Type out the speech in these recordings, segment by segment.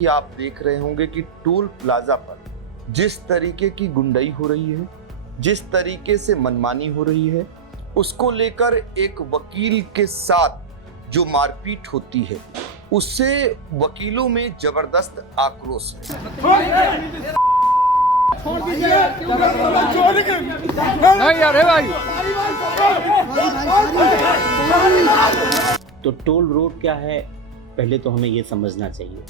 कि आप देख रहे होंगे कि टोल प्लाजा पर जिस तरीके की गुंडाई हो रही है, जिस तरीके से मनमानी हो रही है, उसको लेकर एक वकील के साथ जो मारपीट होती है, उससे वकीलों में जबरदस्त आक्रोश है। तो टोल रोड क्या है, पहले तो हमें ये समझना चाहिए।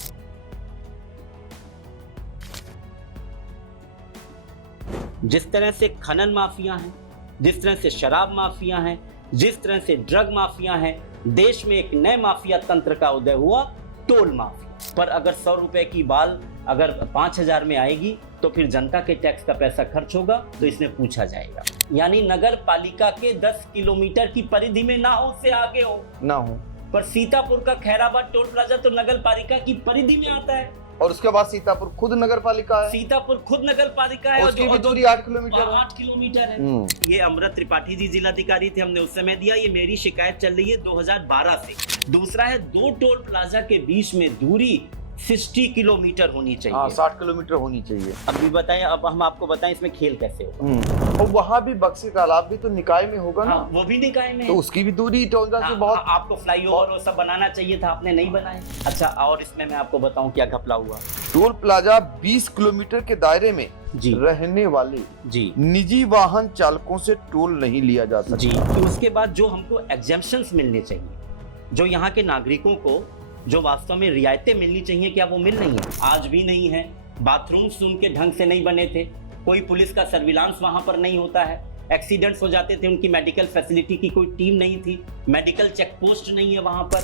जिस तरह से खनन माफिया हैं, जिस तरह से शराब माफिया हैं, जिस तरह से ड्रग माफिया हैं, देश में एक नए माफिया तंत्र का उदय हुआ, टोल माफिया। पर अगर 100 रुपए की बाल अगर 5000 में आएगी तो फिर जनता के टैक्स का पैसा खर्च होगा, तो इसमें पूछा जाएगा। यानी नगर पालिका के 10 किलोमीटर की परिधि में ना हो, उससे आगे हो ना हो। पर सीतापुर का खैराबाद टोल प्लाजा तो नगर पालिका की परिधि में आता है, और उसके बाद सीतापुर खुद नगर पालिका है। सीतापुर खुद नगर पालिका है, उसकी भी दूरी 8 किलोमीटर है। 8 किलोमीटर है। ये अमृत त्रिपाठी जी जिलाधिकारी थे, हमने उस समय दिया। ये मेरी शिकायत चल रही है 2012 से। दूसरा है, दो टोल प्लाजा के बीच में दूरी 60 किलोमीटर होनी चाहिए। 60 किलोमीटर होनी चाहिए। अभी बताएं, अब हम आपको बताएं इसमें खेल कैसे होगा। और वहाँ भी बक्सी तालाब भी तो निकाय में होगा ना। वो भी निकाय में तो उसकी भी दूरी टोलजा से बहुत। आपको फ्लाईओवर वो सब बनाना चाहिए था, आपने नहीं बनाए। अच्छा, और इसमें मैं आपको बताऊं क्या घपला हुआ। टोल प्लाजा 20 किलोमीटर के दायरे में जी रहने वाले जी निजी वाहन चालकों से टोल नहीं लिया जा सकता। जी, तो उसके बाद जो हमको एग्जेम्पशंस मिलने चाहिए, जो यहाँ के नागरिकों को जो वास्तव में रियायतें मिलनी चाहिए, क्या वो मिल रही है? आज भी नहीं है। बाथरूम्स उनके ढंग से नहीं बने थे, कोई पुलिस का सर्विलांस वहां पर नहीं होता है, एक्सीडेंट्स हो जाते थे, उनकी मेडिकल फैसिलिटी की कोई टीम नहीं थी, मेडिकल चेक पोस्ट नहीं है वहां पर।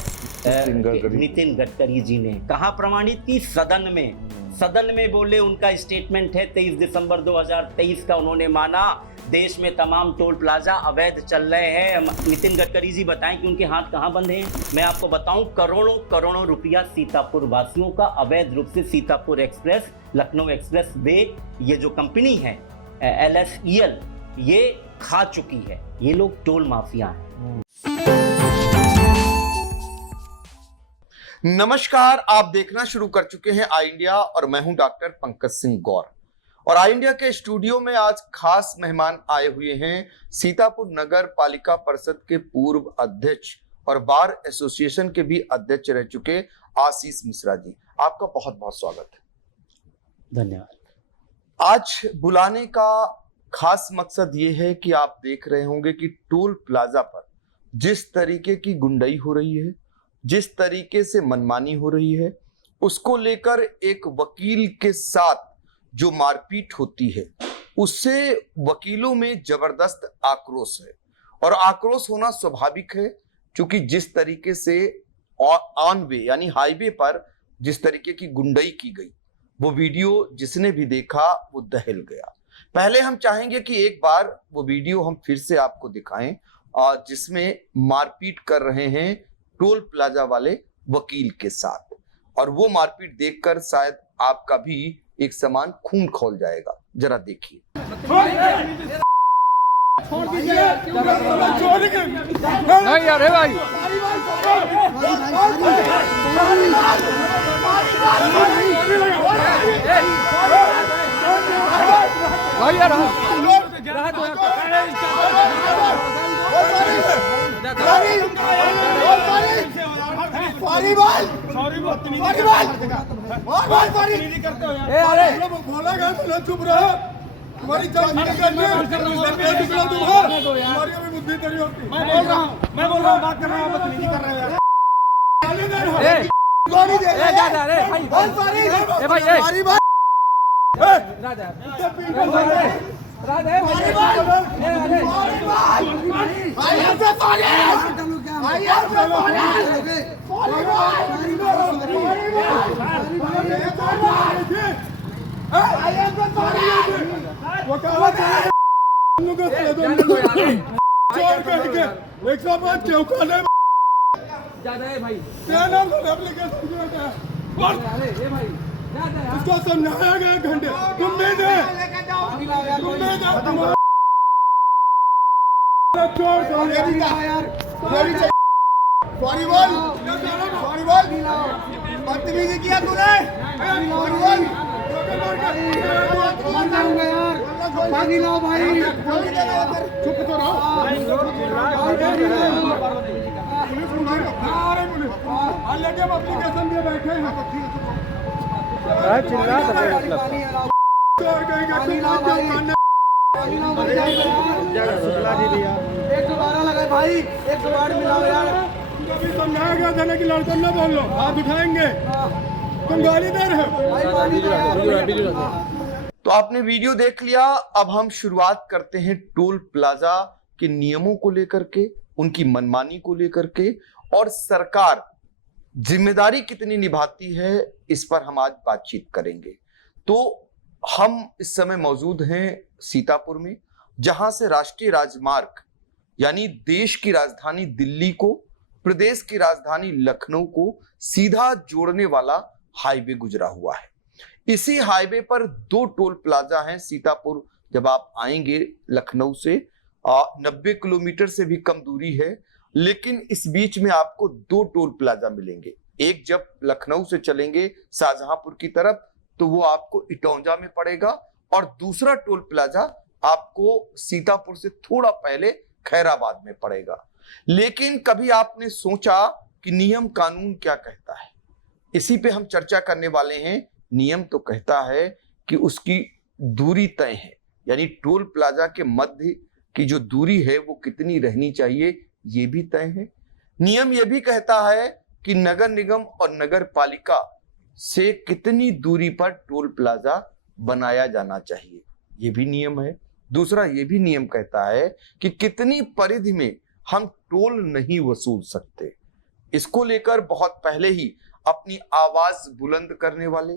नितिन गडकरी जी ने कहा प्रमाणित की सदन में बोले, उनका स्टेटमेंट है 23 दिसंबर 2023 का। उन्होंने माना देश में तमाम टोल प्लाजा अवैध चल रहे हैं। नितिन गडकरी जी बताएं कि उनके हाथ कहां बंधे हैं। मैं आपको बताऊं, करोड़ों रुपया सीतापुर वासियों का अवैध रूप से Sitapur express, Lucknow express way, ये जो कंपनी है LSEL, ये खा चुकी है। ये लोग टोल माफिया हैं। नमस्कार, आप देखना शुरू कर चुके हैं आई इंडिया और मैं हूं डॉक्टर पंकज सिंह गौर। और आई इंडिया के स्टूडियो में आज खास मेहमान आए हुए हैं सीतापुर नगर पालिका परिषद के पूर्व अध्यक्ष और बार एसोसिएशन के भी अध्यक्ष रह चुके आशीष मिश्रा जी। आपका बहुत बहुत स्वागत है। धन्यवाद। आज बुलाने का खास मकसद ये है कि आप देख रहे होंगे कि टोल प्लाजा पर जिस तरीके की गुंडाई हो रही है, जिस तरीके से मनमानी हो रही है, उसको लेकर एक वकील के साथ जो मारपीट होती है, उससे वकीलों में जबरदस्त आक्रोश है। और आक्रोश होना स्वाभाविक है, क्योंकि जिस तरीके से ऑन वे यानी हाईवे पर जिस तरीके की गुंडाई की गई, वो वीडियो जिसने भी देखा वो दहल गया। पहले हम चाहेंगे कि एक बार वो वीडियो हम फिर से आपको दिखाएं, जिसमें मारपीट कर रहे हैं टोल प्लाजा वाले वकील के साथ। और वो मारपीट देखकर शायद आपका भी एक समान खून खौल जाएगा। जरा देखिए। नहीं यार, भाई भाई यार, चुप रहो। तुम्हारी बुद्धि तेरी होती। मैं बोल रहा हूँ, बात कर रहा हूँ, बदतमीजी कर रहे हो। उसको समझाया गया घंटे, तुम नहीं दे, सॉरी बोल। बदतमीजी किया तूने पानी लाओ भाई, चुप तो रहो। एप्लीकेशन दिए बैठे हैं, चिल्ला एक दोबारा लगाए भाई, एक दोबारा मिलाओ यार। कभी समझाया गया था ना कि लड़का न बोल लो, हाथ उठाएंगे, तुम गाली दे रहे हो। तो आपने वीडियो देख लिया। अब हम शुरुआत करते हैं टोल प्लाजा के नियमों को लेकर के, उनकी मनमानी को लेकर के, और सरकार जिम्मेदारी कितनी निभाती है, इस पर हम आज बातचीत करेंगे। तो हम इस समय मौजूद हैं सीतापुर में, जहां से राष्ट्रीय राजमार्ग यानी देश की राजधानी दिल्ली को प्रदेश की राजधानी लखनऊ को सीधा जोड़ने वाला हाईवे गुजरा हुआ है। इसी हाईवे पर 2 टोल प्लाजा हैं। सीतापुर जब आप आएंगे लखनऊ से 90 किलोमीटर से भी कम दूरी है, लेकिन इस बीच में आपको 2 टोल प्लाजा मिलेंगे। एक जब लखनऊ से चलेंगे शाहजहांपुर की तरफ तो वो आपको इटौंजा में पड़ेगा, और दूसरा टोल प्लाजा आपको सीतापुर से थोड़ा पहले खैराबाद में पड़ेगा। लेकिन कभी आपने सोचा कि नियम कानून क्या कहता है? इसी पे हम चर्चा करने वाले हैं। नियम तो कहता है कि उसकी दूरी तय है, यानी टोल प्लाजा के मध्य की जो दूरी है वो कितनी रहनी चाहिए, ये भी तय है। नियम ये भी कहता है कि नगर निगम और नगर पालिका से कितनी दूरी पर टोल प्लाजा बनाया जाना चाहिए, ये भी नियम है। दूसरा ये भी नियम कहता है कि कितनी परिधि में हम टोल नहीं वसूल सकते। इसको लेकर बहुत पहले ही अपनी आवाज बुलंद करने वाले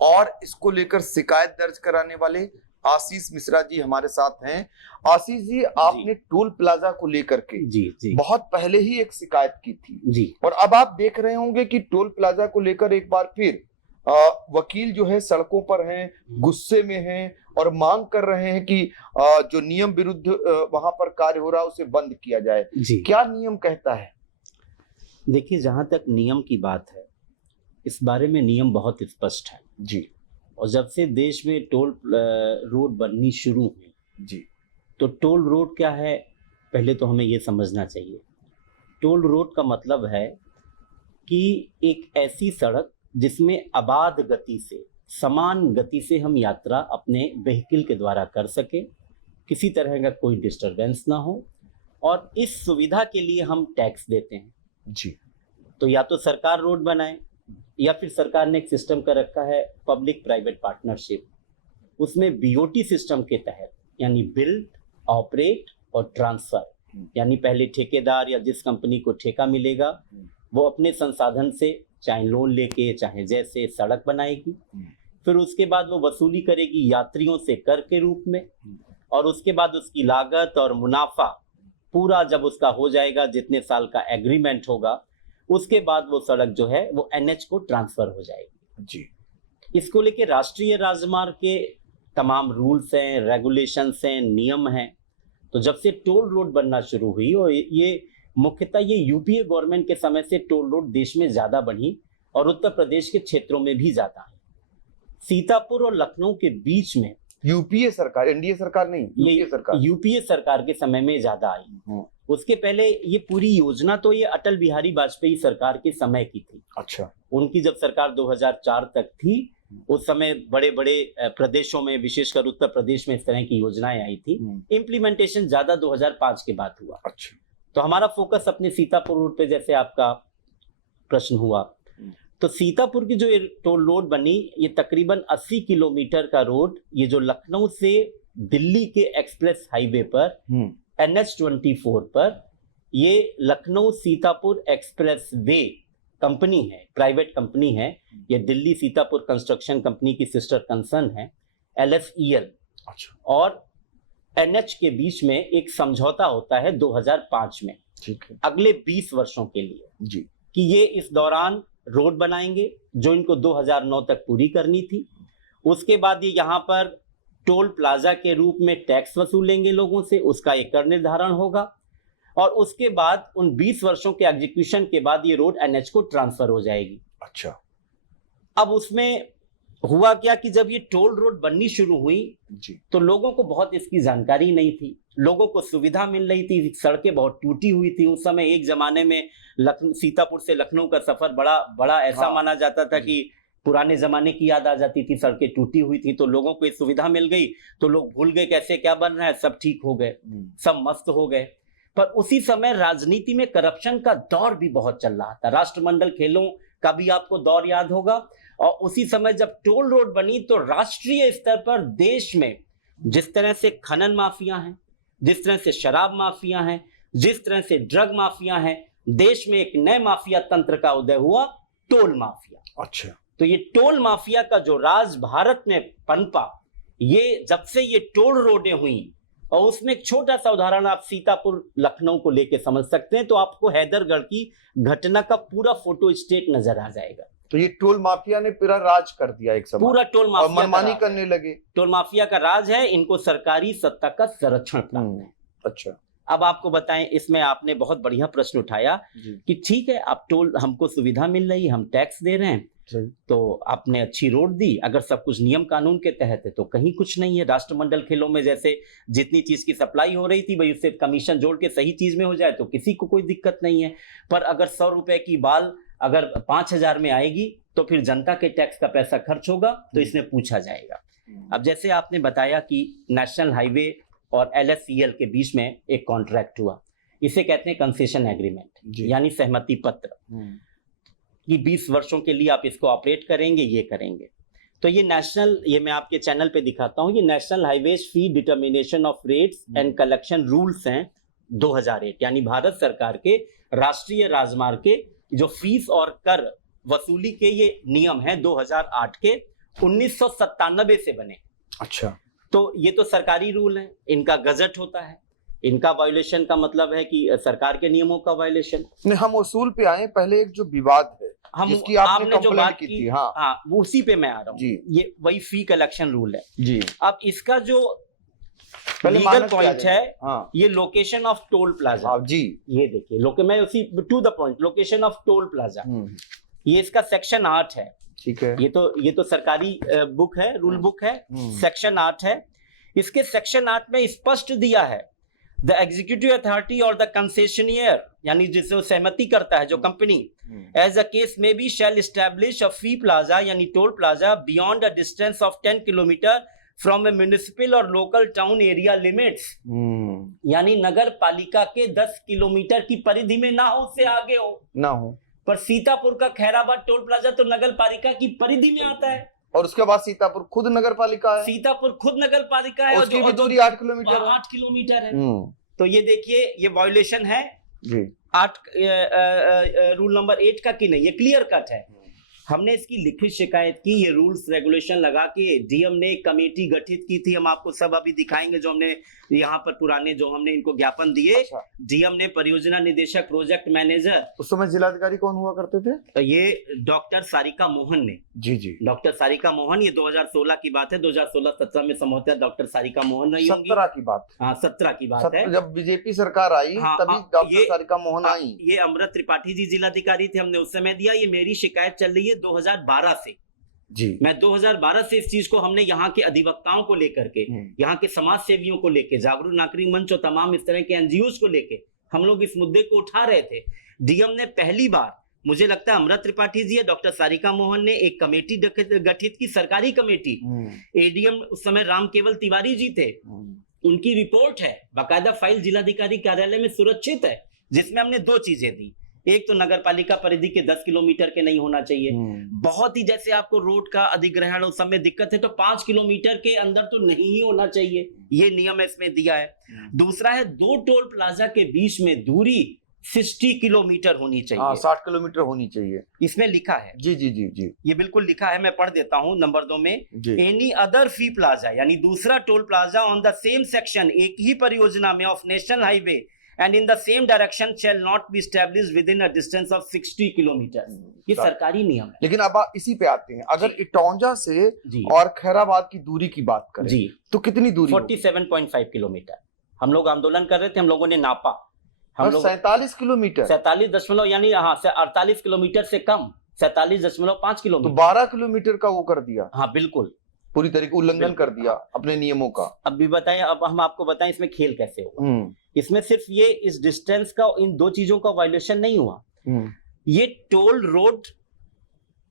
और इसको लेकर शिकायत दर्ज कराने वाले आशीष मिश्रा जी हमारे साथ हैं। आशीष जी, आपने टोल प्लाजा को लेकर के जी बहुत पहले ही एक शिकायत की थी जी, और अब आप देख रहे होंगे कि टोल प्लाजा को लेकर एक बार फिर वकील जो है सड़कों पर हैं, गुस्से में हैं और मांग कर रहे हैं कि जो नियम विरुद्ध वहां पर कार्य हो रहा है उसे बंद किया जाए। जी। क्या नियम कहता है? देखिए, जहां तक नियम की बात है, इस बारे में नियम बहुत स्पष्ट है जी। और जब से देश में टोल रोड बननी शुरू हुई जी, तो टोल रोड क्या है, पहले तो हमें ये समझना चाहिए। टोल रोड का मतलब है कि एक ऐसी सड़क जिसमें अबाध गति से, समान गति से हम यात्रा अपने व्हीकल के द्वारा कर सके, किसी तरह का कोई डिस्टरबेंस ना हो, और इस सुविधा के लिए हम टैक्स देते हैं जी। तो या तो सरकार रोड बनाए, या फिर सरकार ने एक सिस्टम कर रखा है पब्लिक प्राइवेट पार्टनरशिप, उसमें बीओटी सिस्टम के तहत, यानी बिल्ड, ऑपरेट और ट्रांसफर, यानी पहले ठेकेदार या जिस कंपनी को ठेका मिलेगा वो अपने संसाधन से, चाहे लोन लेके चाहे जैसे, सड़क बनाएगी, फिर उसके बाद वो वसूली करेगी यात्रियों से कर के रूप में, और उसके बाद उसकी लागत और मुनाफा पूरा जब उसका हो जाएगा, जितने साल का एग्रीमेंट होगा, उसके बाद वो सड़क जो है वो एनएच को ट्रांसफर हो जाएगी जी। इसको लेके राष्ट्रीय राजमार्ग के तमाम रूल्स हैं, रेगुलेशंस हैं, नियम हैं। तो जब से टोल रोड बनना शुरू हुई, और ये मुख्यतः ये यूपीए गवर्नमेंट के समय से टोल रोड देश में ज्यादा बनी और उत्तर प्रदेश के क्षेत्रों में भी ज्यादा है। सीतापुर और लखनऊ के बीच में यूपीए सरकार, एनडीए सरकार नहीं, यूपीए सरकार, यूपीए सरकार के समय में ज्यादा आई। उसके पहले ये पूरी योजना तो ये अटल बिहारी वाजपेयी सरकार के समय की थी। अच्छा। उनकी जब सरकार 2004 तक थी, उस समय बड़े बड़े प्रदेशों में, विशेषकर उत्तर प्रदेश में इस तरह की योजनाएं आई थी। इम्प्लीमेंटेशन ज्यादा 2005 के बाद हुआ। अच्छा। तो हमारा फोकस अपने सीतापुर रोड पे, जैसे आपका प्रश्न हुआ, तो सीतापुर की जो ये टोल रोड बनी, ये तकरीबन 80 किलोमीटर का रोड, ये जो लखनऊ से दिल्ली के एक्सप्रेस हाईवे पर NH-24 पर, ये Lucknow Sitapur express way company है, प्राइवेट कंपनी है। ये दिल्ली सीतापुर कंस्ट्रक्शन कंपनी की सिस्टर कंसर्न है LSEL। अच्छा। और NH के बीच में एक समझौता होता है 2005 में, ठीक है, अगले 20 वर्षों के लिए जी, कि ये इस दौरान रोड बनाएंगे, जो इनको 2009 तक पूरी करनी थी। उसके बाद ये यहाँ पर टोल प्लाजा के रूप में टैक्स वसूलेंगे लोगों से, उसका एक कर निर्धारण होगा, और उसके बाद उन 20 वर्षों के एग्जीक्यूशन के बाद ये रोड NH को ट्रांसफर हो जाएगी। अच्छा। अब उसमें हुआ क्या कि जब ये टोल रोड बननी शुरू हुई जी तो लोगों को बहुत इसकी जानकारी नहीं थी, लोगों को सुविधा मिल रही थी, सड़कें बहुत टूटी हुई थी उस समय। एक जमाने में सीतापुर से लखनऊ का सफर बड़ा बड़ा ऐसा हाँ, माना जाता था कि पुराने जमाने की याद आ जाती थी, सड़कें टूटी हुई थी, तो लोगों को ये सुविधा मिल गई तो लोग भूल गए कैसे क्या बन रहा है, सब ठीक हो गए, सब मस्त हो गए। पर उसी समय राजनीति में करप्शन का दौर भी बहुत चल रहा था, राष्ट्रमंडल खेलों का भी आपको दौर याद होगा। और उसी समय जब टोल रोड बनी तो राष्ट्रीय स्तर पर देश में जिस तरह से खनन माफिया हैं, जिस तरह से शराब माफिया हैं, जिस तरह से ड्रग माफिया हैं, देश में एक नए माफिया तंत्र का उदय हुआ, टोल माफिया। अच्छा, तो ये टोल माफिया का जो राज भारत में पनपा, ये जब से ये टोल रोडें हुई, और उसमें एक छोटा सा उदाहरण आप सीतापुर लखनऊ को लेके समझ सकते हैं, तो आपको हैदरगढ़ की घटना का पूरा फोटो स्टेट नजर आ जाएगा। तो ये टोल माफिया ने पूरा राज कर दिया एक समय, पूरा टोल और माफिया का मनमानी राज। करने लगे। टोल माफिया का राज है, इनको सरकारी सत्ता का संरक्षण प्राप्त है। अच्छा अब आपको बताएं, इसमें आपने बहुत बढ़िया प्रश्न उठाया जी, कि ठीक है, आप टोल, हमको सुविधा मिल रही, हम टैक्स दे रहे हैं, सही। तो आपने अच्छी रोड दी, अगर सब कुछ नियम कानून के तहत है तो कहीं कुछ नहीं है। राष्ट्रमंडल खेलों में जैसे जितनी चीज की सप्लाई हो रही थी भाई उससे कमीशन जोड़ के सही चीज में हो जाए तो किसी को कोई दिक्कत नहीं है। पर अगर 100 रुपए की बाल अगर 5000 में आएगी तो फिर जनता के टैक्स का पैसा खर्च होगा, तो इसमें पूछा जाएगा। अब जैसे आपने बताया कि नेशनल हाईवे और LSEL के बीच में एक कॉन्ट्रैक्ट हुआ, इसे कहते हैं कंसेशन एग्रीमेंट, जी। यानी सहमति पत्र, कि 20 वर्षों के लिए आप इसको ऑपरेट करेंगे, ये करेंगे। तो ये नेशनल, ये मैं आपके चैनल पे दिखाता हूँ, ये national highways fee determination of rates and collection rules हैं 2008, यानी भारत सरकार के राष्ट्रीय राजमार्ग के जो फीस और कर वसूली के ये नियम हैं 2008 के, 1997 से बने। अच्छा, तो ये तो सरकारी रूल है, इनका गजट होता है, इनका वायोलेशन का मतलब है कि सरकार के नियमों का वायोलेशन। नहीं, हम उसूल पे आए। पहले एक जो विवाद है हम जिसकी आपने जो कंप्लेंट बात की थी, हाँ वो उसी पे मैं आ रहा हूँ जी। ये वही फी कलेक्शन रूल है जी। अब इसका जो पहले लीगल मानक क्या पॉइंट है, हाँ ये लोकेशन ऑफ टोल प्लाजा। हाँ जी। ये देखिए, मैं उसी to the point, location of toll plaza, ये इसका सेक्शन 8 है। ठीक है। ये तो सरकारी बुक है, रूल बुक है, सेक्शन 8 है। इसके सेक्शन 8 में स्पष्ट दिया है, द एग्जीक्यूटिव अथॉरिटी और द कंसेशनियर, यानी जिससे वो सहमति करता है जो कंपनी, एज अ केस में be shall establish a fee plaza यानी toll plaza beyond a distance of 10 kilometre from a municipal और लोकल टाउन एरिया लिमिट्स, यानी नगर पालिका के 10 किलोमीटर की परिधि में ना हो, उससे आगे हो ना हो। पर सीतापुर का खैराबाद टोल प्लाजा तो नगर पालिका की परिधि में आता है, और उसके बाद सीतापुर खुद नगर पालिका है। सीतापुर खुद नगर पालिका है, उसकी भी दूरी 8 किलोमीटर है। 8 किलोमीटर है। तो ये देखिए, ये वायोलेशन है जी। 8 रूल नंबर 8 का कि नहीं, ये क्लियर कट है। हमने इसकी लिखित शिकायत की, ये रूल्स रेगुलेशन लगा के डीएम ने एक कमेटी गठित की थी, हम आपको सब अभी दिखाएंगे जो हमने यहाँ पर पुराने जो हमने इनको ज्ञापन दिए। अच्छा। डीएम ने परियोजना निदेशक, प्रोजेक्ट मैनेजर, उस समय जिलाधिकारी कौन हुआ करते थे? तो ये डॉक्टर सारिका मोहन ने, जी जी। डॉक्टर सारिका मोहन, ये 2016 की बात है, 2016-17 में संभवतः डॉक्टर सारिका मोहन रही होंगी। 17 की बात। हाँ 17 की बात है, जब बीजेपी सरकार आई हाँ, तभी हाँ, डॉक्टर ये- सारिका मोहन आई। ये अमृत त्रिपाठी जी जिलाधिकारी थे, हमने उस समय दिया। ये मेरी शिकायत चल रही है 2012 से। जी। मैं 2012 से इस चीज को हमने यहाँ के अधिवक्ताओं को लेकर के, यहाँ के समाज सेवियों को लेके, जागरूक नागरिक मंच और तमाम इस तरह के एनजीओ को लेके हम लोग इस मुद्दे को उठा रहे थे। डीएम ने पहली बार, मुझे लगता है अमृत त्रिपाठी जी या डॉक्टर सारिका मोहन ने एक कमेटी गठित की, सरकारी कमेटी। एडीएम उस समय राम केवल तिवारी जी थे, उनकी रिपोर्ट है, बाकायदा फाइल जिलाधिकारी कार्यालय में सुरक्षित है, जिसमें हमने 2 चीजें दी। एक तो नगर पालिका परिधि के 10 किलोमीटर के नहीं होना चाहिए, बहुत ही जैसे आपको रोड का अधिग्रहण उस समय दिक्कत है तो 5 किलोमीटर के अंदर तो नहीं ही होना चाहिए, ये नियम इसमें दिया है। दूसरा है 2 टोल प्लाजा के बीच में दूरी 60 किलोमीटर होनी चाहिए, 60 किलोमीटर होनी चाहिए, इसमें लिखा है। जी जी जी जी। ये बिल्कुल लिखा है, मैं पढ़ देता हूं नंबर 2 में, जी। एनी अदर फी प्लाजा यानी दूसरा toll plaza on the same section, एक ही परियोजना में, of national highway and in the same direction shall not be established within a distance of 60 kilometers। ये सरकारी नियम है। लेकिन अब इसी पे आते हैं, अगर इटौंजा से जी और खैराबाद की दूरी की बात करें जी, तो कितनी दूरी? 47.5 किलोमीटर। हम लोग आंदोलन कर रहे थे, हम लोगों ने नापा, हम लोग 47 किलोमीटर, 47 दशमलव यानी हाँ से 48 किलोमीटर से कम, 47.5 तो किलोमीटर। 12 किलोमीटर का वो कर दिया, हाँ बिल्कुल, पूरी तरीके उल्लंघन कर दिया अपने नियमों का। अब भी बताएं, अब हम आपको बताएं इसमें खेल कैसे होगा। इसमें सिर्फ ये इस डिस्टेंस का, इन दो चीजों का वायलेशन नहीं हुआ, ये टोल रोड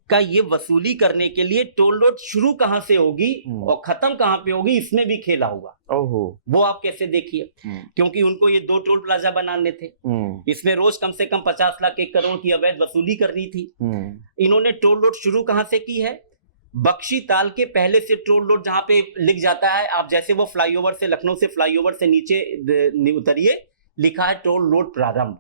का ये वसूली करने के लिए टोल रोड शुरू कहां से होगी और खत्म कहां पे होगी, इसमें भी खेला हुआ। ओहो, वो आप कैसे देखिए, क्योंकि उनको ये 2 टोल प्लाजा बनाने थे, इसमें रोज कम से कम 50 लाख 1 करोड़ की अवैध वसूली करनी थी। इन्होंने टोल रोड शुरू कहां से की है, बख्शी ताल के पहले से टोल रोड, जहां पे लिख जाता है, आप जैसे वो फ्लाईओवर से, लखनऊ से फ्लाईओवर से नीचे उतरिए, लिखा है टोल रोड प्रारंभ।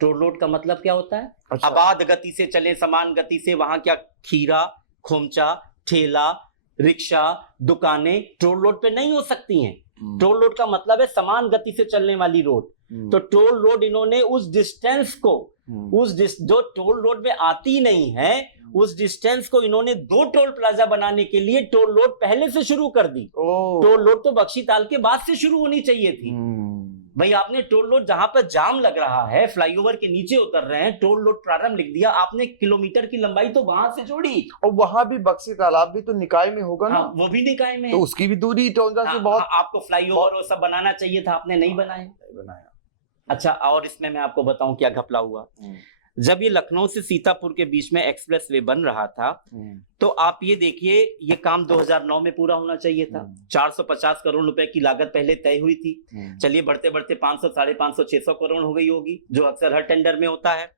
टोल रोड का मतलब क्या होता है? अच्छा। आबाद गति से चले, समान गति से, वहां क्या खीरा, खोमचा, ठेला, रिक्शा, दुकानें टोल रोड पे नहीं हो सकती हैं। टोल रोड का मतलब है समान गति से चलने वाली रोड। तो टोल रोड इन्होंने उस डिस्टेंस को, जो टोल रोड में आती नहीं है, उस डिस्टेंस को इन्होंने 2 टोल प्लाजा बनाने के लिए टोल रोड पहले से शुरू कर दी। टोल रोड तो बख्शी ताल के बाद से शुरू होनी चाहिए थी। भाई आपने टोल रोड, जहां पर जाम लग रहा है, फ्लाईओवर के नीचे उतर रहे हैं, टोल रोड प्रारंभ लिख दिया आपने, किलोमीटर की लंबाई तो वहां से जोड़ी। और वहां भी बख्शी तालाब भी तो निकाय में होगा ना? हाँ, वो भी निकाय में तो है। उसकी भी दूरी इटौंजा से बहुत। आपको फ्लाईओवर और सब बनाना चाहिए था, आपने नहीं बनाया। अच्छा, और इसमें मैं आपको बताऊं क्या घपला हुआ। जब ये लखनऊ से सीतापुर के बीच में एक्सप्रेस वे बन रहा था, तो आप ये देखिए, ये काम 2009 में पूरा होना चाहिए था। 450 करोड़ रुपए की लागत पहले तय हुई थी। चलिए बढ़ते बढ़ते 500, 550, 600 करोड़ हो गई होगी, जो अक्सर हर टेंडर में होता है।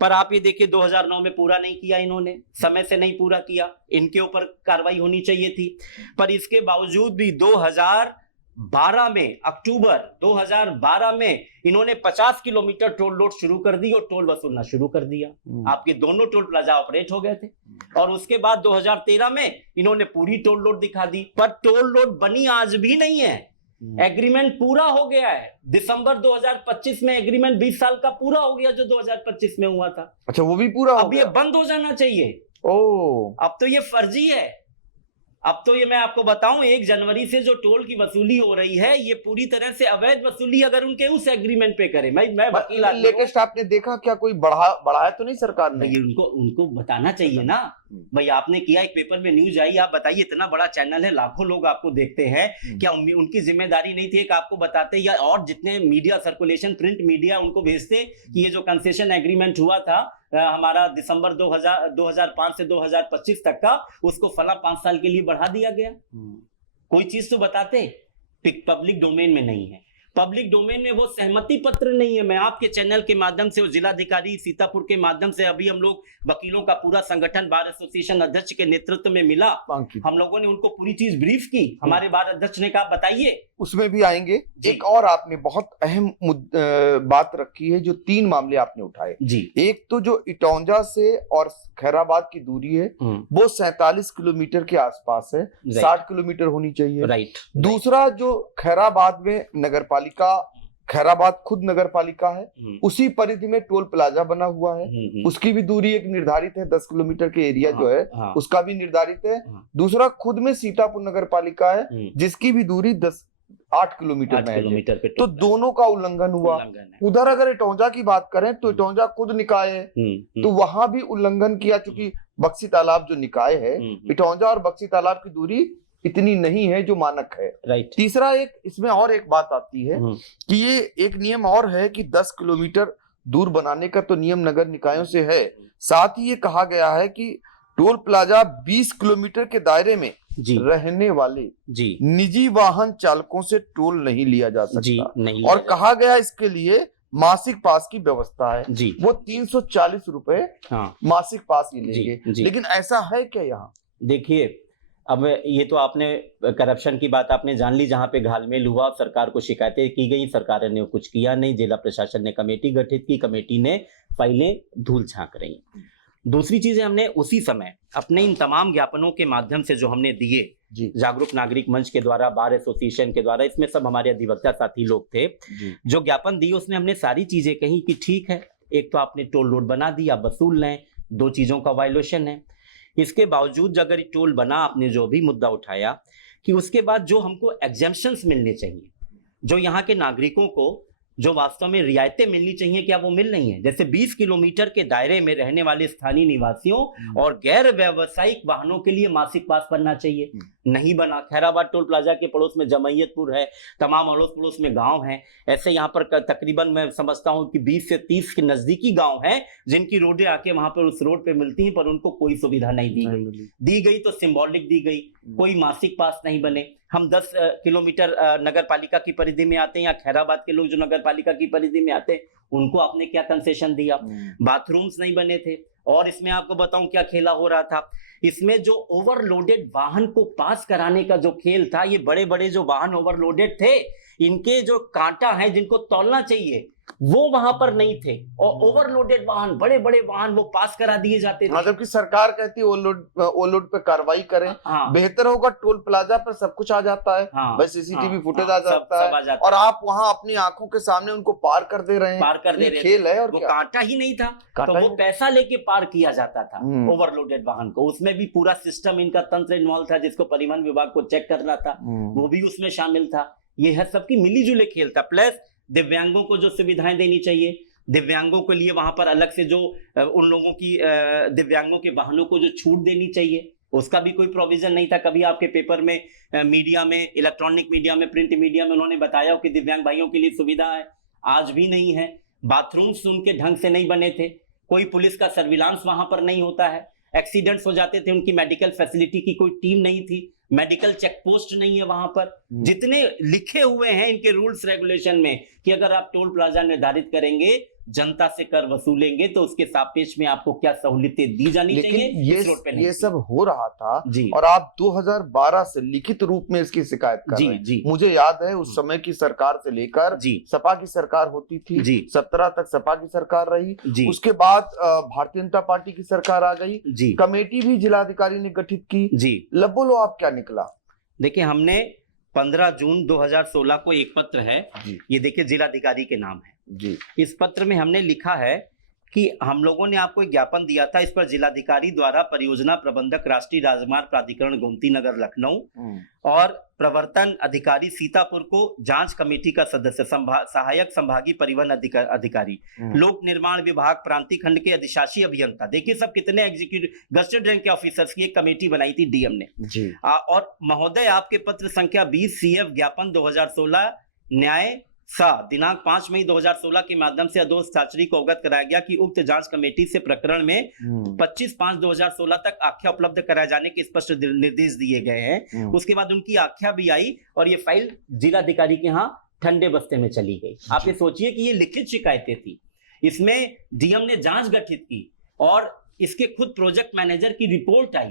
पर आप ये देखिए 2009 में पूरा नहीं किया इन्होंने, समय से नहीं पूरा किया, इनके ऊपर कार्रवाई होनी चाहिए थी। पर इसके बावजूद भी 2012 में, अक्टूबर 2012 में इन्होंने 50 किलोमीटर टोल रोड शुरू कर दी और टोल वसूलना शुरू कर दिया। आपके दोनों टोल प्लाजा ऑपरेट हो गए थे। और उसके बाद 2013 में इन्होंने पूरी टोल रोड दिखा दी, पर टोल रोड बनी आज भी नहीं है। एग्रीमेंट पूरा हो गया है, दिसंबर 2025 में एग्रीमेंट 20 साल का पूरा हो गया, जो 2025 में हुआ था। अच्छा, वो भी पूरा हो अब ये बंद हो जाना चाहिए। अब तो ये फर्जी है। अब तो ये मैं आपको बताऊं, 1 जनवरी से जो टोल की वसूली हो रही है, ये पूरी तरह से अवैध वसूली अगर उनके उस एग्रीमेंट पे करे। मैं वकील, लेटेस्ट आपने देखा क्या कोई बढ़ाया तो नहीं सरकार ने? उनको बताना चाहिए ना भाई। आपने किया, एक पेपर में न्यूज आई, आप बताइए, इतना बड़ा चैनल है, लाखों लोग आपको देखते हैं, क्या उनकी जिम्मेदारी नहीं थी एक आपको बताते, या और जितने मीडिया सर्कुलेशन, प्रिंट मीडिया, उनको भेजते कि ये जो कंसेशन एग्रीमेंट हुआ था हमारा दिसंबर 2005 से 2025 तक का, उसको फला 5 साल के लिए बढ़ा दिया गया। कोई चीज तो बताते। पब्लिक डोमेन में नहीं है, पब्लिक डोमेन में वो सहमति पत्र नहीं है। मैं आपके चैनल के माध्यम से, जिलाधिकारी सीतापुर के माध्यम से, अभी हम लोग वकीलों का पूरा संगठन बार एसोसिएशन अध्यक्ष के नेतृत्व में मिला, हम लोगों ने उनको पूरी चीज ब्रीफ की। हमारे बार अध्यक्ष ने कहा बताइए, उसमें भी आएंगे। एक और आपने बहुत अहम बात रखी है, जो 3 मामले आपने उठाए जी। एक तो जो इटौंजा से और खैराबाद की दूरी है, वो 47 किलोमीटर के आसपास है, 60 किलोमीटर होनी चाहिए। राइट। दूसरा, जो खैराबाद में नगर पालिका, खैराबाद खुद नगर पालिका है, उसी परिधि में टोल प्लाजा बना हुआ है, उसकी भी दूरी एक निर्धारित है, 10 किलोमीटर के एरिया जो है उसका भी निर्धारित है। दूसरा, खुद में सीतापुर नगर पालिका है, जिसकी भी दूरी 8 किलोमीटर में है। तो दोनों का उल्लंघन हुआ। उधर अगर इटौंजा की बात करें तो इटौंजा खुद निकाय है, तो वहां भी उल्लंघन किया, चूंकि बख्शी तालाब जो निकाय है, इटौंजा और बख्शी तालाब की दूरी इतनी नहीं है जो मानक है। राइट। तीसरा, एक इसमें और एक बात आती है कि ये एक नियम और है कि 10 किलोमीटर दूर बनाने का तो नियम नगर निकायों से है, साथ ही ये कहा गया है कि टोल प्लाजा 20 किलोमीटर के दायरे में रहने वाले निजी वाहन चालकों से टोल नहीं लिया जा सकता। और कहा गया इसके लिए मासिक पास की व्यवस्था है, वो 340 रुपए मासिक पास ही लेंगे। लेकिन ऐसा है क्या यहाँ? देखिए, अब ये तो आपने करप्शन की बात आपने जान ली, जहां पे घालमेल हुआ, सरकार को शिकायतें की गई, सरकार ने कुछ किया नहीं, जिला प्रशासन ने कमेटी गठित की, कमेटी ने फाइलें धूल झांक रही। दूसरी चीजें, हमने उसी समय अपने इन तमाम ज्ञापनों के माध्यम से जो हमने दिए, जागरूक नागरिक मंच के द्वारा, बार एसोसिएशन के द्वारा, इसमें सब हमारे अधिवक्ता साथी लोग थे, जो ज्ञापन दिए उसमें हमने सारी चीजें कही कि ठीक है, एक तो आपने टोल रोड बना दिया, वसूल लें, 2 चीजों का वायलेशन है। इसके बावजूद अगर टोल बना, आपने जो भी मुद्दा उठाया कि उसके बाद जो हमको एग्जेम्पशंस मिलने चाहिए, जो यहाँ के नागरिकों को जो वास्तव में रियायतें मिलनी चाहिए, क्या वो मिल रही हैं? जैसे 20 किलोमीटर के दायरे में रहने वाले स्थानीय निवासियों और गैर व्यावसायिक वाहनों के लिए मासिक पास बनना चाहिए, नहीं बना। खैराबाद टोल प्लाजा के पड़ोस में जमैयतपुर है, तमाम अड़ोस पड़ोस में गांव हैं, ऐसे यहाँ पर तकरीबन मैं समझता हूँ कि 20 से 30 के नजदीकी गांव हैं जिनकी रोडें आके वहां पर उस रोड पे मिलती हैं, पर उनको कोई सुविधा नहीं दी गई तो सिंबॉलिक दी गई, कोई मासिक पास नहीं बने। हम 10 किलोमीटर नगर पालिका की परिधि में आते हैं, या खैराबाद के लोग जो नगर पालिका की परिधि में आते हैं उनको आपने क्या कंसेशन दिया? बाथरूम्स नहीं बने थे। और इसमें आपको बताऊं क्या खेला हो रहा था, इसमें जो ओवरलोडेड वाहन को पास कराने का जो खेल था, ये बड़े बड़े जो वाहन ओवरलोडेड थे इनके जो कांटा है जिनको तौलना चाहिए वो वहां पर नहीं थे, और ओवरलोडेड वाहन, बड़े बड़े वाहन वो पास करा दिए जाते थे। मतलब कि सरकार कहती है ओवरलोड पे कार्रवाई करें। हाँ। बेहतर होगा टोल प्लाजा पर सब कुछ आ जाता है। हाँ। बस सीसीटीवी फुटेज हाँ, आ जाता सब आ है जाता और आप वहां अपनी आंखों के सामने उनको पार कर दे रहे हैं। पार कर दे ये रहे खेल है। और वो क्या? कांटा ही नहीं था कांटा तो ही वो पैसा लेके पार किया जाता था ओवरलोडेड वाहन को। उसमें भी पूरा सिस्टम इनका तंत्र इन्वॉल्व था जिसको परिवहन विभाग को चेक करना था, वो भी उसमें शामिल था। ये है सबकी मिली जुले खेल था। प्लस दिव्यांगों को जो सुविधाएं देनी चाहिए, दिव्यांगों के लिए वहां पर अलग से जो उन लोगों की दिव्यांगों के वाहनों को जो छूट देनी चाहिए उसका भी कोई प्रोविजन नहीं था। कभी आपके पेपर में, मीडिया में, इलेक्ट्रॉनिक मीडिया में, प्रिंट मीडिया में उन्होंने बताया कि दिव्यांग भाइयों के लिए सुविधा है, आज भी नहीं है। बाथरूम्स उनके ढंग से नहीं बने थे, कोई पुलिस का सर्विलांस वहां पर नहीं होता है, एक्सीडेंट्स हो जाते थे, उनकी मेडिकल फैसिलिटी की कोई टीम नहीं थी, मेडिकल चेक पोस्ट नहीं है वहां पर। जितने लिखे हुए हैं इनके रूल्स रेगुलेशन में कि अगर आप टोल प्लाजा निर्धारित करेंगे, जनता से कर वसूलेंगे, तो उसके सापेक्ष में आपको क्या सहूलियतें दी जानी चाहिए, इस रोड पे नहीं। ये सब हो रहा था जी। और आप 2012 से लिखित रूप में इसकी शिकायत कर रहे हैं। जी। मुझे याद है उस समय की सरकार से लेकर जी। सपा की सरकार होती थी जी। 17 तक सपा की सरकार रही जी। उसके बाद भारतीय जनता पार्टी की सरकार आ गई जी। कमेटी भी जिलाधिकारी ने गठित की जी। बोलो आप क्या निकला? देखिए, हमने 15 जून 2016 को एक पत्र है, ये देखिए जिलाधिकारी के नाम है जी। इस पत्र में हमने लिखा है कि हम लोगों ने आपको एक ज्ञापन दिया था, इस पर जिलाधिकारी द्वारा परियोजना प्रबंधक राष्ट्रीय राजमार्ग प्राधिकरण गोमती नगर लखनऊ और प्रवर्तन अधिकारी सीतापुर को जांच कमेटी का सदस्य, सहायक संभागीय परिवहन अधिकारी, लोक निर्माण विभाग प्रांतीय खंड के अधिशासी अभियंता, देखिए सब कितने एग्जीक्यूटिव गस्टेड रैंक के ऑफिसर्स की एक कमेटी बनाई थी डीएम ने जी। और महोदय आपके पत्र संख्या 20 CF ज्ञापन 2016 न्याय दिनांक 5 मई 2016 के माध्यम से अधोस साचरी को अवगत कराया गया कि उक्त जांच कमेटी से प्रकरण में 25/5/2016 तक आख्या उपलब्ध कराए जाने के स्पष्ट निर्देश दिए गए हैं। उसके बाद उनकी आख्या भी आई और ये फाइल जिलाधिकारी के यहाँ ठंडे बस्ते में चली गई। आप ये सोचिए कि ये लिखित शिकायतें थी, इसमें डीएम ने जांच गठित की और इसके खुद प्रोजेक्ट मैनेजर की रिपोर्ट आई,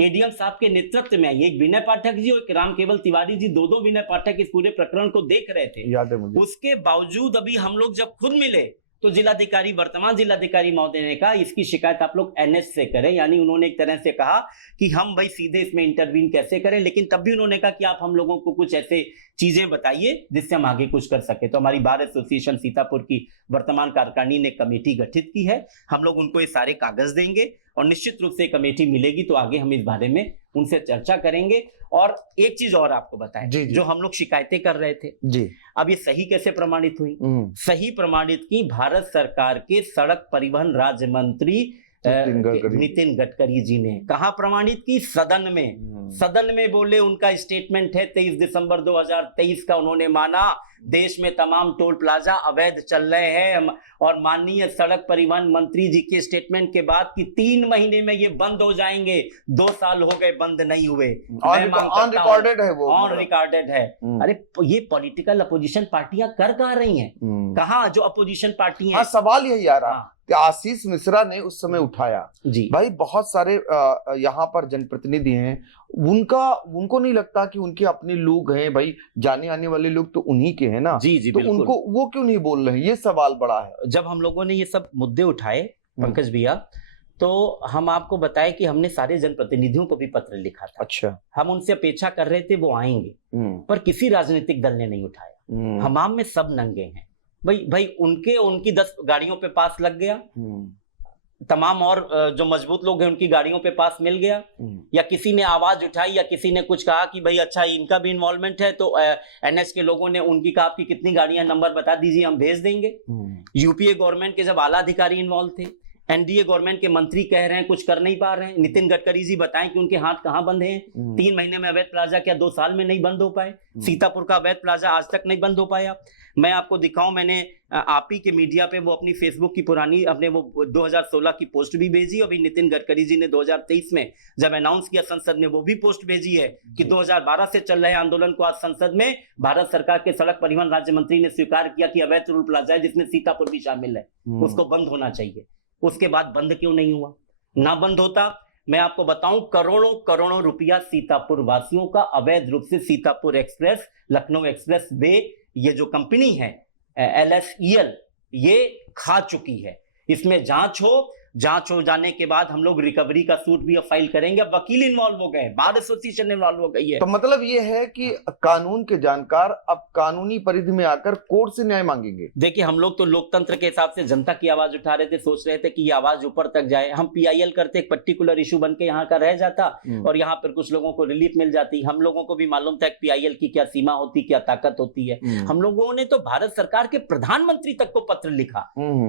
एडीएम साहब के नेतृत्व में आई। एक विनय पाठक जी और एक राम केवल तिवारी जी, दो विनय पाठक इस पूरे प्रकरण को देख रहे थे। याद है मुझे। उसके बावजूद अभी हम लोग जब खुद मिले तो जिलाधिकारी, वर्तमान जिलाधिकारी महोदय ने कहा इसकी शिकायत आप लोग एनएस से करें, यानी उन्होंने एक तरह से कहा कि हम भाई सीधे इसमें इंटरवीन कैसे करें, लेकिन तब भी उन्होंने कहा कि आप हम लोगों को कुछ ऐसे चीजें बताइए जिससे हम आगे कुछ कर सके। तो हमारी बार एसोसिएशन सीतापुर की वर्तमान कार्यकारिणी ने कमेटी गठित की है, हम लोग उनको ये सारे कागज देंगे और निश्चित रूप से कमेटी मिलेगी तो आगे हम इस बारे में उनसे चर्चा करेंगे। और एक चीज और आपको बताएं, जो हम लोग शिकायतें कर रहे थे जी, अब ये सही कैसे प्रमाणित हुई? सही प्रमाणित की भारत सरकार के सड़क परिवहन राज्य मंत्री नितिन गडकरी जी ने। कहा प्रमाणित की? सदन में। सदन में बोले, उनका स्टेटमेंट है 23 दिसंबर 2023 का। उन्होंने माना देश में तमाम टोल प्लाजा अवैध चल रहे हैं और माननीय सड़क परिवहन मंत्री जी के स्टेटमेंट के बाद कि 3 महीने में ये बंद हो जाएंगे। 2 साल हो गए बंद नहीं हुए। ऑन रिकॉर्डेड है वो, ऑन रिकॉर्डेड है। अरे ये पॉलिटिकल अपोजिशन पार्टियां कर कहा रही हैं? कहा जो अपोजिशन पार्टी है। सवाल यही आ रहा कि आशीष मिश्रा ने उस समय उठाया जी, भाई बहुत सारे यहाँ पर जनप्रतिनिधि हैं, उनको नहीं लगता कि उनके अपने लोग हैं, भाई जाने आने वाले लोग तो उन्हीं के हैं ना। जी जी, तो उनको वो क्यों नहीं बोल रहे हैं? ये सवाल बड़ा है। जब हम लोगों ने ये सब मुद्दे उठाए पंकज भैया, तो हम आपको बताए कि हमने सारे जनप्रतिनिधियों को भी पत्र लिखा था। अच्छा। हम उनसे अपेक्षा कर रहे थे वो आएंगे, पर किसी राजनीतिक दल ने नहीं उठाया। हमाम में सब नंगे हैं भाई। उनकी 10 गाड़ियों पे पास लग गया, तमाम और जो मजबूत लोग हैं उनकी गाड़ियों पे पास मिल गया, या किसी ने आवाज उठाई या किसी ने कुछ कहा कि भाई अच्छा इनका भी इन्वॉल्वमेंट है, तो एनएच के लोगों ने उनकी कहा आपकी कितनी गाड़ियां, नंबर बता दीजिए हम भेज देंगे। यूपीए गवर्नमेंट के जब आला अधिकारी इन्वॉल्व थे, एनडीए गवर्नमेंट के मंत्री कह रहे हैं कुछ कर नहीं पा रहे हैं, नितिन गडकरी जी बताएं कि उनके हाथ कहां बंधे हैं। 3 महीने में अवैध प्लाजा क्या 2 साल में नहीं बंद हो पाए? सीतापुर का अवैध प्लाजा आज तक नहीं बंद हो पाया। मैं आपको दिखाऊं, मैंने आप ही के मीडिया पे वो अपनी फेसबुक की पुरानी अपने वो 2016 की पोस्ट भी भेजी। अभी नितिन गडकरी जी ने 2023 में जब अनाउंस किया संसद ने, वो भी पोस्ट भेजी है कि 2012 से चल रहे आंदोलन को आज संसद में भारत सरकार के सड़क परिवहन राज्य मंत्री ने स्वीकार किया कि अवैध टोल प्लाजा है जिसमें सीतापुर भी शामिल है, उसको बंद होना चाहिए। उसके बाद बंद क्यों नहीं हुआ? ना बंद होता, मैं आपको बताऊं, करोड़ों करोड़ों रुपया सीतापुर वासियों का अवैध रूप से Sitapur express, Lucknow express way, ये जो कंपनी है LSEL, ये खा चुकी है। इसमें जांच हो जाने के बाद हम लोग रिकवरी का सूट भी फाइल करेंगे। अब वकील इन्वॉल्व हो गए, बार एसोसिएशन इन्वॉल्व हो गई है। तो मतलब ये है कि कानून के जानकार अब कानूनी परिधि में आकर कोर्ट से न्याय मांगेंगे। देखिए, हम लोग तो लोकतंत्र के हिसाब से जनता की आवाज उठा रहे थे, सोच रहे थे कि ये आवाज ऊपर तक जाए। हम PIL करते एक पर्टिकुलर इशू बन के यहाँ का रह जाता और यहाँ पर कुछ लोगों को रिलीफ मिल जाती। हम लोगों को भी मालूम था PIL की क्या सीमा होती, क्या ताकत होती है। हम लोगों ने तो भारत सरकार के प्रधानमंत्री तक को पत्र लिखा।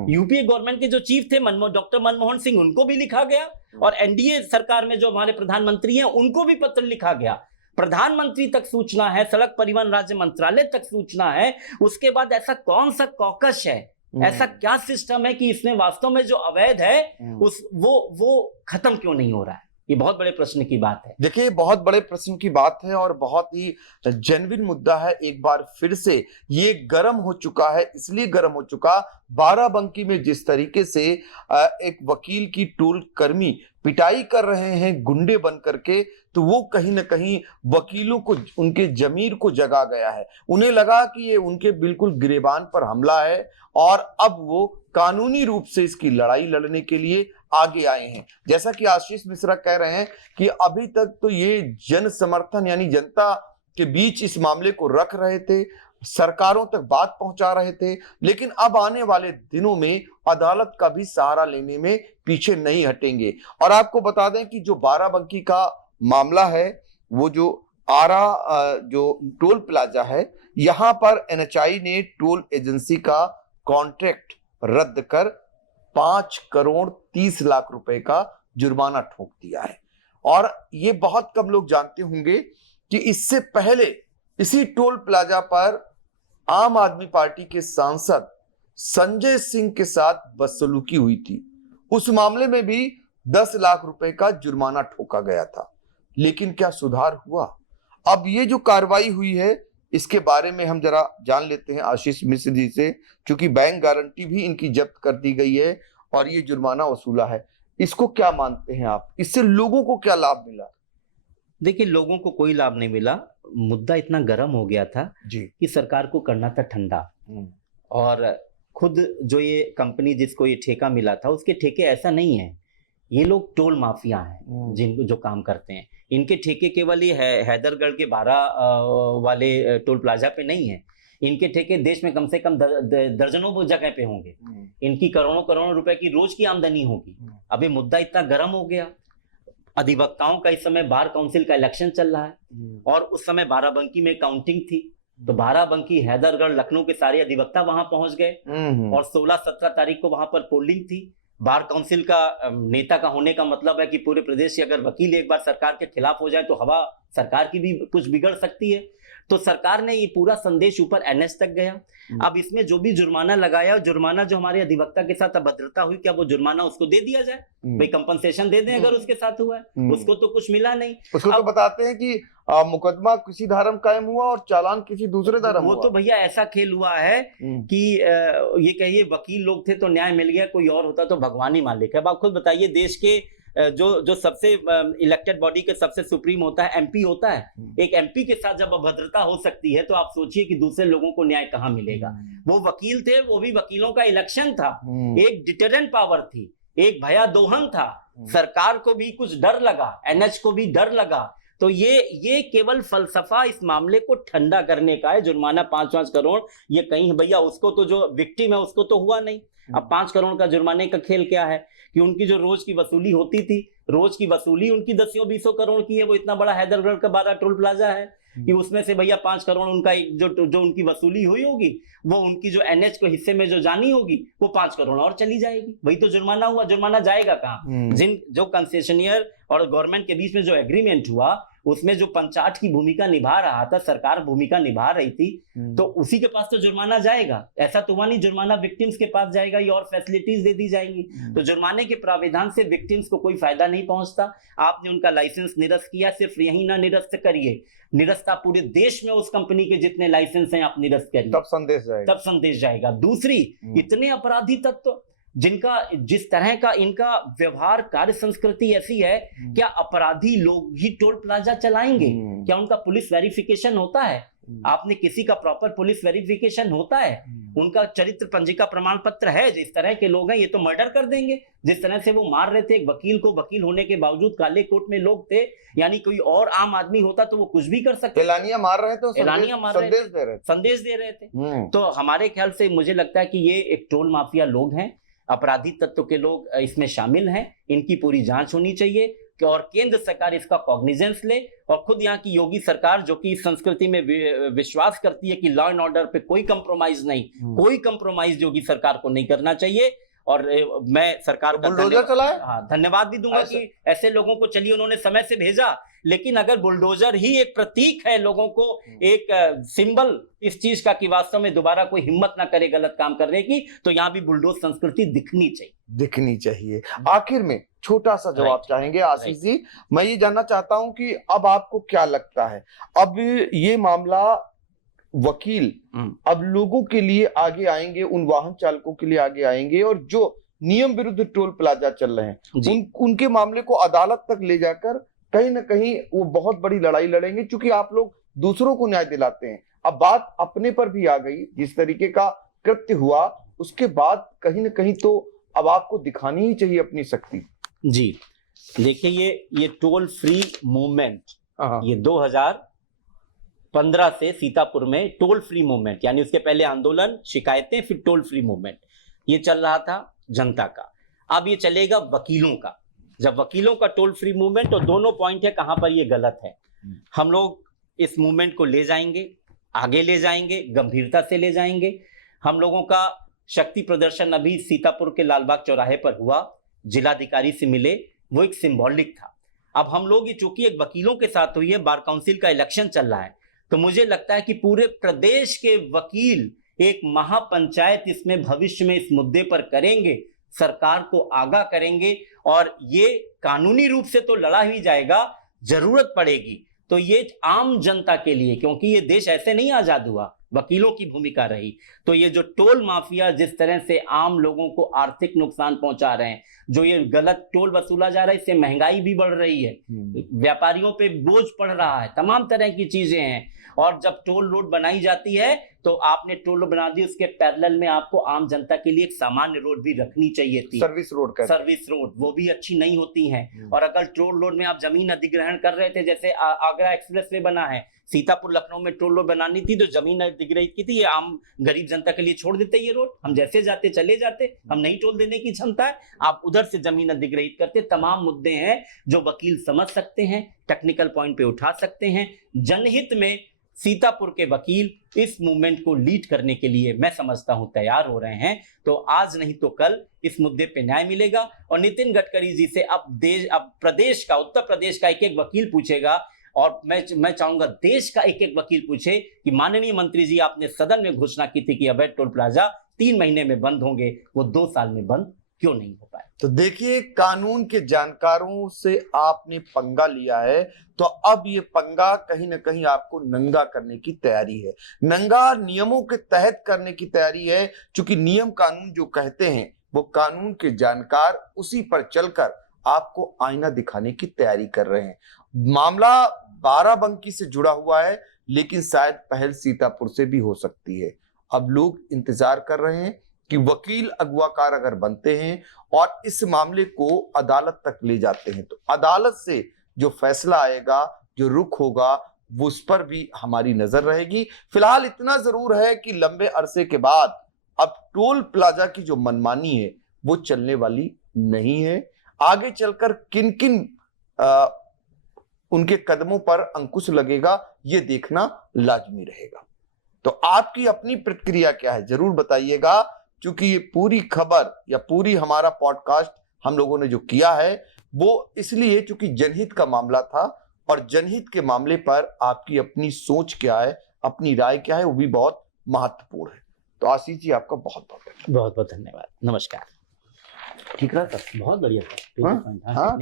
यूपीए गवर्नमेंट के जो चीफ थे डॉक्टर मनमोहन सिंह, उनको भी लिखा गया, और एनडीए सरकार में जो हमारे प्रधानमंत्री हैं उनको भी पत्र लिखा गया। प्रधानमंत्री तक सूचना है, सड़क परिवहन राज्य मंत्रालय तक सूचना है। उसके बाद ऐसा कौन सा कॉकस है, ऐसा क्या सिस्टम है कि इसमें वास्तव में जो अवैध है वो खत्म क्यों नहीं हो रहा है? ये बहुत बड़े प्रश्न की बात है। देखिए, बहुत बड़े प्रश्न की बात है और बहुत ही जेन्युइन मुद्दा है। एक बार फिर से ये गर्म हो चुका है, इसलिए गर्म हो चुका, बाराबंकी में जिस तरीके से एक वकील की टोल कर्मी पिटाई कर रहे हैं गुंडे बन करके, तो वो कहीं ना कहीं वकीलों को, उनके जमीर को जगा गया है। उन्हें लगा कि ये उनके बिल्कुल गिरेबान पर हमला है और अब वो कानूनी रूप से इसकी लड़ाई लड़ने के लिए आगे आए हैं। जैसा कि आशीष मिश्रा कह रहे हैं कि अभी तक तो ये जन समर्थन यानी जनता के बीच इस मामले को रख रहे थे, सरकारों तक बात पहुंचा रहे थे, लेकिन अब आने वाले दिनों में अदालत का भी सहारा लेने में पीछे नहीं हटेंगे। और आपको बता दें कि जो बाराबंकी का मामला है, वो जो आरा जो टोल प्लाजा है, यहां पर NHAI ने टोल एजेंसी का कॉन्ट्रैक्ट रद्द कर 5 करोड़ 30 लाख रुपए का जुर्माना ठोक दिया है। और ये बहुत कम लोग जानते होंगे कि इससे पहले इसी टोल प्लाजा पर आम आदमी पार्टी के सांसद संजय सिंह के साथ बदसलूकी हुई थी। उस मामले में भी 10 लाख रुपए का जुर्माना ठोका गया था, लेकिन क्या सुधार हुआ? अब ये जो कार्रवाई हुई है, इसके बारे में हम जरा जान लेते हैं आशीष मिश्र जी से, क्योंकि बैंक गारंटी भी इनकी जब्त कर दी गई है और ये जुर्माना वसूला है। इसको क्या मानते हैं आप? इससे लोगों को क्या लाभ मिला? देखिए, लोगों को कोई लाभ नहीं मिला। मुद्दा इतना गर्म हो गया था जी कि सरकार को करना था ठंडा। और खुद जो ये कंपनी जिसको ये ठेका मिला था, उसके ठेके ऐसा नहीं है, ये लोग टोल माफिया हैं जिनको जो काम करते हैं। इनके ठेके केवल ये हैदरगढ़ के 12 वाले टोल प्लाजा पे नहीं है, इनके ठेके देश में कम से कम दर्जनों जगह पे होंगे। इनकी करोड़ों रुपए की रोज की आमदनी होगी। अभी मुद्दा इतना गर्म हो गया, अधिवक्ताओं का इस समय बार काउंसिल का इलेक्शन चल रहा है और उस समय बाराबंकी में काउंटिंग थी, तो बाराबंकी, हैदरगढ़, लखनऊ के सारे अधिवक्ता वहां पहुंच गए और 16-17 तारीख को वहां पर पोलिंग थी। बार काउंसिल का नेता का होने का मतलब है कि पूरे प्रदेश से अगर वकील एक बार सरकार के खिलाफ हो जाए तो हवा सरकार की भी कुछ बिगड़ सकती है। तो सरकार ने ये पूरा संदेश ऊपर NH तक गया। अब इसमें जो भी जुर्माना लगाया, जुर्माना जो हमारे अधिवक्ता के साथ अभद्रता हुई, क्या वो जुर्माना उसको दे दिया जाए? भाई कंपनसेशन दे दें अगर उसके साथ हुआ है। उसको तो कुछ मिला नहीं। उसको तो बताते हैं कि मुकदमा किसी धारा में कायम हुआ और चालान किसी दूसरे धारा में। वो तो भैया ऐसा खेल हुआ है कि ये कहिए वकील लोग थे तो न्याय मिल गया, कोई और होता तो भगवान ही मालिक है। अब आप खुद बताइए, देश के जो सबसे इलेक्टेड बॉडी के सबसे सुप्रीम होता है MP होता है, एक MP के साथ जब अभद्रता हो सकती है तो आप सोचिए कि दूसरे लोगों को न्याय कहाँ मिलेगा। वो वकील थे, वो भी वकीलों का इलेक्शन था, एक डिटरेंट पावर थी, एक भया दोहन था। सरकार को भी कुछ डर लगा, NH को भी डर लगा। तो ये केवल फलसफा इस मामले को ठंडा करने का है। जुर्माना 5-5 करोड़, ये कहीं भैया उसको तो जो विक्टिम है उसको तो हुआ नहीं। अब 5 करोड़ का जुर्माने का खेल क्या है कि उनकी जो रोज की वसूली होती थी, रोज की वसूली उनकी 10-20 करोड़ की है। वो इतना बड़ा हैदरगढ़ का 12 टोल प्लाजा है कि उसमें से भैया 5 करोड़ उनका जो उनकी वसूली हुई होगी, वो उनकी जो एनएच को हिस्से में जो जानी होगी वो 5 करोड़ और चली जाएगी। वही तो जुर्माना हुआ। जुर्माना जाएगा कहाँ? जो कंसेशनियर और गवर्नमेंट के बीच में जो एग्रीमेंट हुआ, उसमें जो पंचायत की भूमिका निभा रहा था, सरकार भूमिका निभा रही थी, तो उसी के पास तो जुर्माना जाएगा। ऐसा तो हुआ नहीं जुर्माना विक्टिम्स के पास जाएगा या और फैसिलिटीज दे दी जाएंगी। तो जुर्माने के प्राविधान से विक्टिम्स को कोई फायदा नहीं पहुंचता। आपने उनका लाइसेंस निरस्त किया, सिर्फ यही ना निरस्त करिए, निरस्त आप पूरे देश में उस कंपनी के जितने लाइसेंस हैं आप निरस्त करिए, तब संदेश जाएगा। दूसरी, इतने अपराधी तत्व जिनका जिस तरह का इनका व्यवहार, कार्य संस्कृति ऐसी है, क्या अपराधी लोग ही टोल प्लाजा चलाएंगे? क्या उनका पुलिस वेरिफिकेशन होता है? आपने किसी का प्रॉपर पुलिस वेरिफिकेशन होता है? उनका चरित्र पंजिका प्रमाण पत्र है? जिस तरह के लोग हैं ये तो मर्डर कर देंगे। जिस तरह से वो मार रहे थे एक वकील को, वकील होने के बावजूद काले कोट में लोग थे, यानी कोई और आम आदमी होता तो वो कुछ भी कर सकते। एलानिया मार रहे थे, संदेश दे रहे थे। तो हमारे ख्याल से मुझे लगता है कि ये एक टोल माफिया लोग हैं, अपराधी तत्व के लोग इसमें शामिल हैं। इनकी पूरी जांच होनी चाहिए और केंद्र सरकार इसका कॉग्निजेंस ले, और खुद यहाँ की योगी सरकार जो कि इस संस्कृति में विश्वास करती है कि लॉ एंड ऑर्डर पे कोई कंप्रोमाइज नहीं, कोई कंप्रोमाइज योगी सरकार को नहीं करना चाहिए। और मैं सरकार का धन्यवाद भी दूंगा कि ऐसे लोगों को, चलिए उन्होंने समय से भेजा, लेकिन अगर बुलडोजर ही एक प्रतीक है लोगों को, एक सिंबल इस चीज का कि वास्तव में दोबारा कोई हिम्मत ना करे गलत काम करने की, तो यहाँ भी बुलडोज संस्कृति दिखनी चाहिए। आखिर में छोटा सा जवाब चाहेंगे आशीष जी। मैं ये जानना चाहता हूं कि अब आपको क्या लगता है, अब ये मामला वकील अब लोगों के लिए आगे आएंगे, उन वाहन चालकों के लिए आगे आएंगे, और जो नियम विरुद्ध टोल प्लाजा चल रहे हैं उनके मामले को अदालत तक ले जाकर कहीं ना कहीं वो बहुत बड़ी लड़ाई लड़ेंगे, क्योंकि आप लोग दूसरों को न्याय दिलाते हैं। अब बात अपने पर भी आ गई, जिस तरीके का कृत्य हुआ उसके बाद कहीं ना कहीं तो अब आपको दिखानी ही चाहिए अपनी शक्ति। जी देखिए, ये टोल फ्री मूवमेंट, ये 2015 से सीतापुर में टोल फ्री मूवमेंट, यानी उसके पहले आंदोलन, शिकायतें, फिर टोल फ्री मूवमेंट, ये चल रहा था जनता का। अब ये चलेगा वकीलों का। जब वकीलों का टोल फ्री मूवमेंट, तो दोनों पॉइंट है कहां पर ये गलत है। हम लोग इस मूवमेंट को ले जाएंगे, आगे ले जाएंगे, गंभीरता से ले जाएंगे। हम लोगों का शक्ति प्रदर्शन अभी सीतापुर के लालबाग चौराहे पर हुआ, जिलाधिकारी से मिले, वो एक सिंबॉलिक था। अब हम लोग, ये चूंकि एक वकीलों के साथ हुई है, बार काउंसिल का इलेक्शन चल रहा है, तो मुझे लगता है कि पूरे प्रदेश के वकील एक महापंचायत इसमें भविष्य में इस मुद्दे पर करेंगे, सरकार को आगाह करेंगे, और ये कानूनी रूप से तो लड़ा ही जाएगा, जरूरत पड़ेगी तो ये आम जनता के लिए, क्योंकि ये देश ऐसे नहीं आजाद हुआ, वकीलों की भूमिका रही। तो ये जो टोल माफिया जिस तरह से आम लोगों को आर्थिक नुकसान पहुंचा रहे हैं, जो ये गलत टोल वसूला जा रहा है, इससे महंगाई भी बढ़ रही है, व्यापारियों पे बोझ पड़ रहा है, तमाम तरह की चीजें हैं। और जब टोल रोड बनाई जाती है तो आपने टोल रोड बना दी, उसके पैरेलल में आपको आम जनता के लिए एक सामान्य रोड भी रखनी चाहिए थी, सर्विस रोड, वो भी अच्छी नहीं होती हैं। और अगर टोल रोड में आप जमीन अधिग्रहण कर रहे थे, जैसे आगरा एक्सप्रेसवे बना है, सीतापुर लखनऊ में टोल रोड बनानी थी तो जमीन अधिग्रहित की थी, ये आम गरीब जनता के लिए छोड़ देते ये रोड, हम जैसे जाते चले जाते, हम नहीं टोल देने की क्षमता है, आप उधर से जमीन अधिग्रहित करते। तमाम मुद्दे हैं जो वकील समझ सकते हैं, टेक्निकल पॉइंट पे उठा सकते हैं। जनहित में सीतापुर के वकील इस मूवमेंट को लीड करने के लिए मैं समझता हूं तैयार हो रहे हैं, तो आज नहीं तो कल इस मुद्दे पे न्याय मिलेगा। और नितिन गडकरी जी से अब प्रदेश का, उत्तर प्रदेश का एक एक वकील पूछेगा, और मैं चाहूंगा देश का एक एक वकील पूछे कि माननीय मंत्री जी, आपने सदन में घोषणा की थी कि अवैध टोल प्लाजा 3 महीने में बंद होंगे, वो 2 साल में बंद क्यों नहीं हो पाए? तो देखिए, कानून के जानकारों से आपने पंगा लिया है, तो अब ये पंगा कहीं ना कहीं आपको नंगा करने की तैयारी है, नंगा नियमों के तहत करने की तैयारी है। क्योंकि नियम कानून जो कहते हैं वो कानून के जानकार उसी पर चलकर आपको आईना दिखाने की तैयारी कर रहे हैं। मामला बाराबंकी से जुड़ा हुआ है, लेकिन शायद पहल सीतापुर से भी हो सकती है। अब लोग इंतजार कर रहे हैं कि वकील अगवाकार अगर बनते हैं और इस मामले को अदालत तक ले जाते हैं, तो अदालत से जो फैसला आएगा, जो रुख होगा, वो उस पर भी हमारी नजर रहेगी। फिलहाल इतना जरूर है कि लंबे अरसे के बाद अब टोल प्लाजा की जो मनमानी है वो चलने वाली नहीं है। आगे चलकर किन किन उनके कदमों पर अंकुश लगेगा ये देखना लाजमी रहेगा। तो आपकी अपनी प्रतिक्रिया क्या है जरूर बताइएगा, क्योंकि ये पूरी खबर या पूरी हमारा पॉडकास्ट हम लोगों ने जो किया है वो इसलिए क्योंकि जनहित का मामला था, और जनहित के मामले पर आपकी अपनी सोच क्या है, अपनी राय क्या है, वो भी बहुत महत्वपूर्ण है। तो आशीष जी आपका बहुत बहुत बहुत धन्यवाद, नमस्कार। ठीक रहा सर, बहुत बढ़िया था। हाँ, हाँ,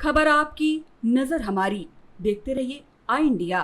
खबर आपकी, नजर हमारी। देखते रहिए आई इंडिया।